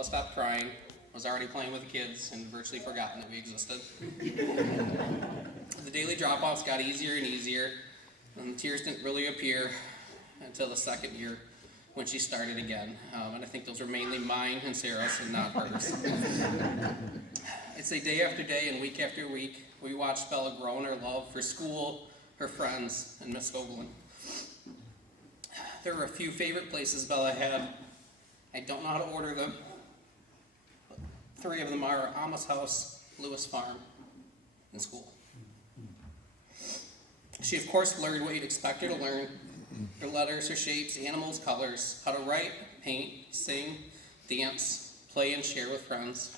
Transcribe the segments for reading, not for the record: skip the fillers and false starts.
Bella stopped crying, was already playing with the kids, and virtually forgotten that we existed. The daily drop-offs got easier and easier, and the tears didn't really appear until the second year when she started again. And I think those were mainly mine and Sarah's and not hers. I'd say day after day and week after week, we watched Bella grow in her love for school, her friends, and Miss Skoglund. There were a few favorite places Bella had. I don't know how to order them. But 3 of them are Amos House, Lewis Farm, and school. She, of course, learned what you'd expect her to learn. Her letters, her shapes, animals, colors, how to write, paint, sing, dance, play, and share with friends.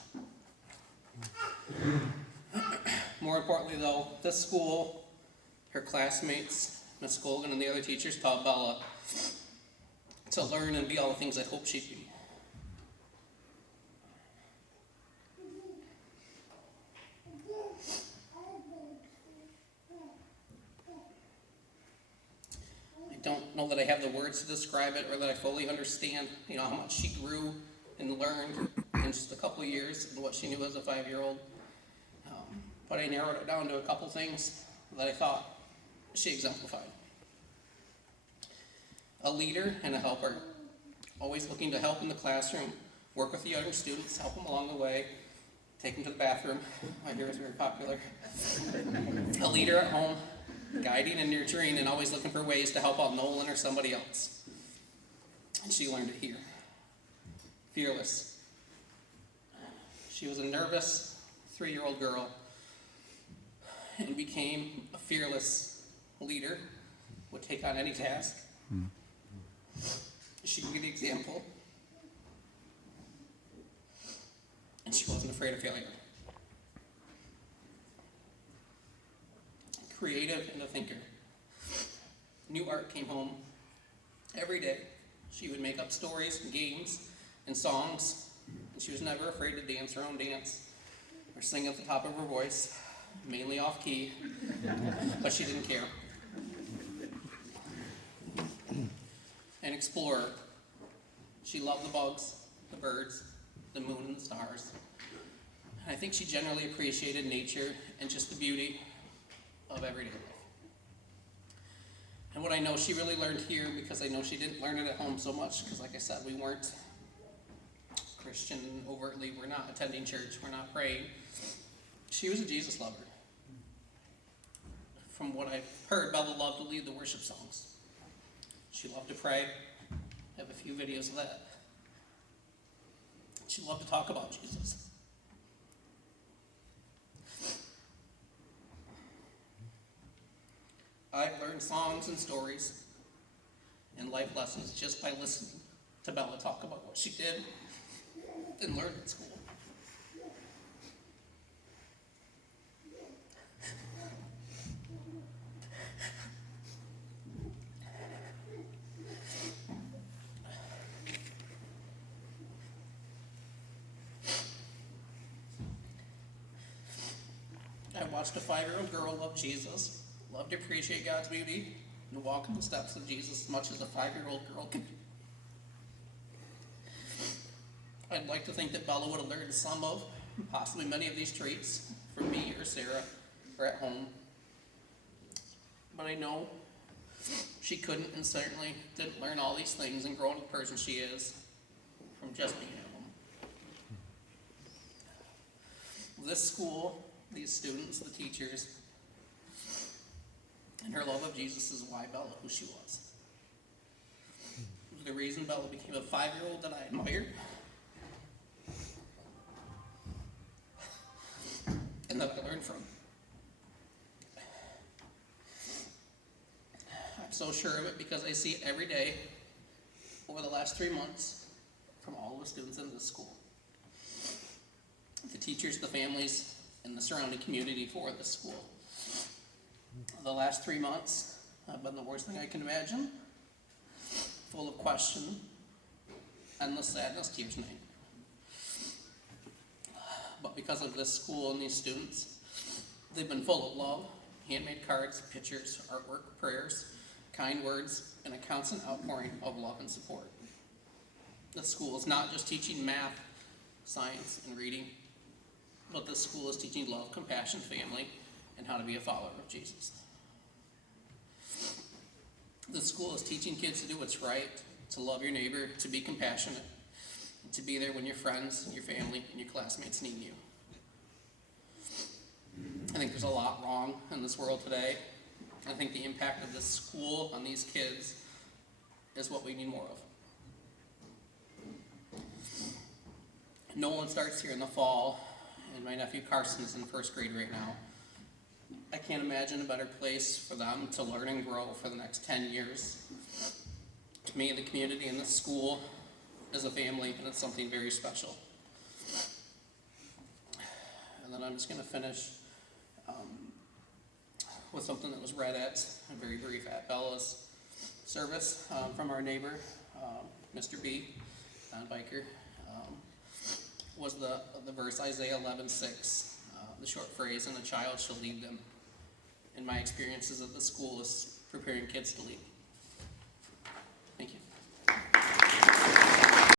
More importantly, though, this school, her classmates, Miss Skoglund, and the other teachers taught Bella to learn and be all the things I hoped she'd be. I don't know that I have the words to describe it or that I fully understand, how much she grew and learned in just a couple of years and what she knew as a 5-year-old. But I narrowed it down to a couple things that I thought she exemplified. A leader and a helper, always looking to help in the classroom, work with the younger students, help them along the way, take them to the bathroom. I hear it's very popular. A leader at home, guiding and nurturing, and always looking for ways to help out Nolan or somebody else. And she learned it here. Fearless. She was a nervous 3-year-old girl and became a fearless leader, would take on any task. She would be the example, and she wasn't afraid of failure. Creative and a thinker. New art came home every day. She would make up stories and games and songs, and she was never afraid to dance her own dance or sing at the top of her voice, mainly off key, but she didn't care. An explorer. She loved the bugs, the birds, the moon, and the stars. And I think she generally appreciated nature and just the beauty of everyday life. And what I know she really learned here, because I know she didn't learn it at home so much, because like I said, we weren't Christian overtly, we're not attending church, we're not praying. She was a Jesus lover. From what I've heard, Bella loved to lead the worship songs. She loved to pray. I have a few videos of that. She loved to talk about Jesus. I've learned songs and stories and life lessons just by listening to Bella talk about what she did and learned at school. I watched a 5-year-old girl love Jesus, love to appreciate God's beauty, and walk in the steps of Jesus as much as a 5-year-old girl can. I'd like to think that Bella would have learned some of, possibly many of these traits from me or Sarah or at home. But I know she couldn't and certainly didn't learn all these things and grow into the person she is from just being at home. This school, these students, the teachers, and her love of Jesus is why Bella, who she was. It was the reason Bella became a 5-year-old that I admired and that I learned from. I'm so sure of it because I see it every day over the last 3 months from all the students in this school. The teachers, the families, and the surrounding community for this school. The last 3 months have been the worst thing I can imagine, full of question, endless sadness, tears and anger. But because of this school and these students, they've been full of love, handmade cards, pictures, artwork, prayers, kind words, and a constant outpouring of love and support. This school is not just teaching math, science, and reading. But this school is teaching love, compassion, family, and how to be a follower of Jesus. This school is teaching kids to do what's right, to love your neighbor, to be compassionate, and to be there when your friends, your family, and your classmates need you. I think there's a lot wrong in this world today. I think the impact of this school on these kids is what we need more of. Nolan starts here in the fall, and my nephew Carson is in first grade right now. I can't imagine a better place for them to learn and grow for the next 10 years. To me, the community and the school is a family, and it's something very special. And then I'm just going to finish with something that was read at, very brief, at Bella's service from our neighbor, Mr. B, Don Biker. Was the verse Isaiah 11:6, the short phrase, "And a child shall lead them." In my experiences at the school is preparing kids to lead.